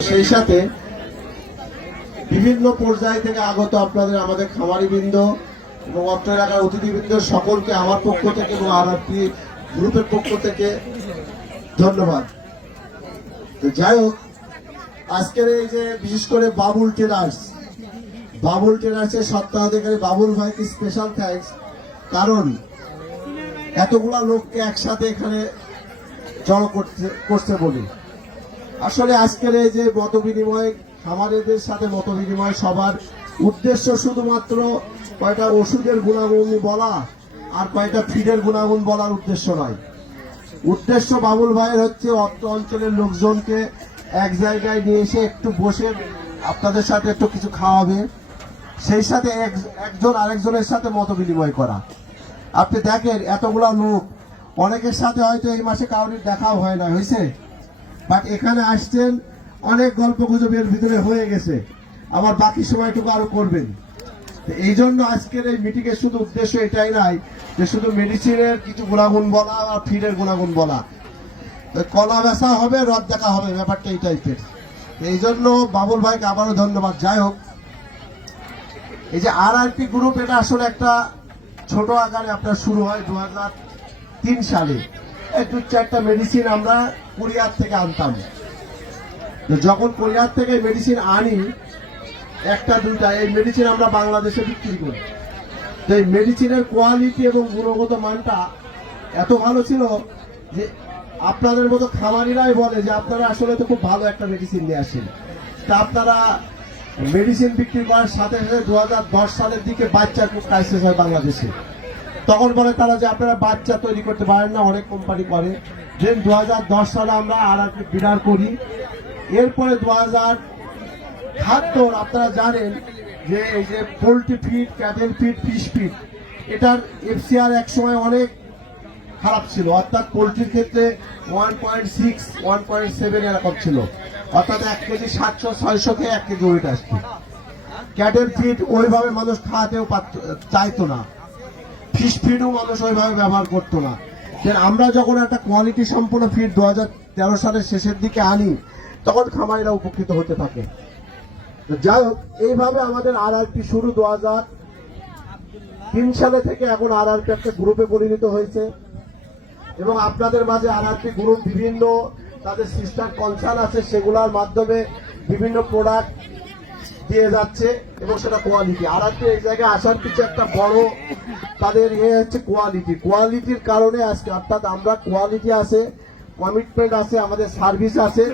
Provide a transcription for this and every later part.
সেই সাথে বিভিন্ন পর্যায় থেকে আগত আপনাদের আমাদের খামারিবৃন্দ এবং অত্র এলাকার অতিথিবৃন্দ সকলকে আমার পক্ষ থেকে এবং আরআরপি গ্রুপের পক্ষ থেকে ধন্যবাদ। তো যাই হোক, আজকের এই যে বিশেষ করে বাবুল ট্রেডার্সের সত্ত্বাধিকারী বাবুল ভাইকে স্পেশাল থ্যাঙ্কস, কারণ এতগুলা লোককে একসাথে এখানে জড়ো করতে বলি। আসলে আজকের এই যে মত বিনিময়, খামারিদের সাথে মত বিনিময় সবার উদ্দেশ্য শুধুমাত্র কয়টা ওষুধের গুণাগুণ বলা আর কয়টা ফিডের গুণাগুণ বলার উদ্দেশ্য নয়। উদ্দেশ্য বাবুল ভাইয়ের হচ্ছে অত্র অঞ্চলের লোকজনকে এক জায়গায় নিয়ে এসে একটু বসে আপনাদের সাথে একটু কিছু খাওয়াবে, সেই সাথে একজন আরেকজনের সাথে মত বিনিময় করা। আপনি দেখেন এতগুলা লোক, অনেকের সাথে হয়তো এই মাসে কারোর দেখাও হয় না, হয়েছে, বাট এখানে আসছেন, অনেক গল্প গুজবের ভিতরে হয়ে গেছে, আবার বাকি সময়টুকু আরো করবেন। এই জন্য আজকের এই মিটিং এর শুধু উদ্দেশ্য এটাই নাই যে শুধু মেডিসিনের কিছু গুণাগুণ বলা আর ফিডের গুণাগুণ বলা, কলা বেচা হবে, রদ দেখা হবে, ব্যাপারটা এই টাইপের। এই জন্য বাবুল ভাইকে আবারও ধন্যবাদ। যাই হোক, এই যে আরআরপি গ্রুপ, এটা আসলে একটা ছোট আকারে আপনার শুরু হয় 2003 সালে। একটু চারটা মেডিসিন আমরা কোরিয়ার থেকে আনতাম। যখন কোরিয়ার থেকে মেডিসিন আনি, একটা দুইটা এই মেডিসিন আমরা বাংলাদেশে বিক্রি করি। তো এই মেডিসিনের কোয়ালিটি এবং গুণগত মানটা এত ভালো ছিল যে আপনাদের মতো খামারিরাই বলে যে আপনারা আসলে তো খুব ভালো একটা মেডিসিন নিয়ে আসেন। তা আপনারা মেডিসিন বিক্রি করার সাথে সাথে 2010 সালের দিকে বাচ্চার খুব ক্রাইসিস হয় বাংলাদেশে। তখন বলে তারা যে আপনারা বাচ্চা তৈরি করতে পারেন না, অনেক কোম্পানি করে। দেন 2010 সালে আমরা আরআরপি বিডার করি। এরপরে 2078 আপনারা জানেন যে এই যে poultry feed, cattle feed, fish feed, এটার এফসিআর এক সময় অনেক খারাপ ছিল, অর্থাৎ পোল্ট্রির ক্ষেত্রে 1.6, 1.7 এরকম ছিল, অর্থাৎ 1 কেজি 700-600 খেয়ে 1 কেজি ওয়েট আসতো। ক্যাটেল ফিড ওইভাবে মানুষ খাওয়াতেও চাইতো না, ফিশ ফিডও মানুষ ওইভাবে ব্যবহার করতো না। আমরা যখন একটা কোয়ালিটি সম্পন্ন ফিড 2013 সালের শেষের দিকে আনি, তখন খামারিরা উপকৃত হতে থাকে। যাই হোক, এইভাবে আমাদের আরআরপি শুরু 2003 সালে থেকে এখন আরআরপি একটা গ্রুপে পরিণত হয়েছে এবং আপনাদের মাঝে আরআরপি গ্রুপ বিভিন্ন তাদের সিস্টার কনসার্ন আছে, সেগুলোর মাধ্যমে বিভিন্ন প্রোডাক্ট দিয়ে যাচ্ছে এবং সেটা কোয়ালিটি। আরআরপি এই জায়গায় আসার কিছু একটা বড় তাদের হচ্ছে কোয়ালিটির কারণে আজকে, অর্থাৎ আমরা কোয়ালিটি আছে, কমিটমেন্ট আছে, আমাদের সার্ভিস আছে,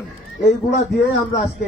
এইগুলা দিয়ে আমরা আজকে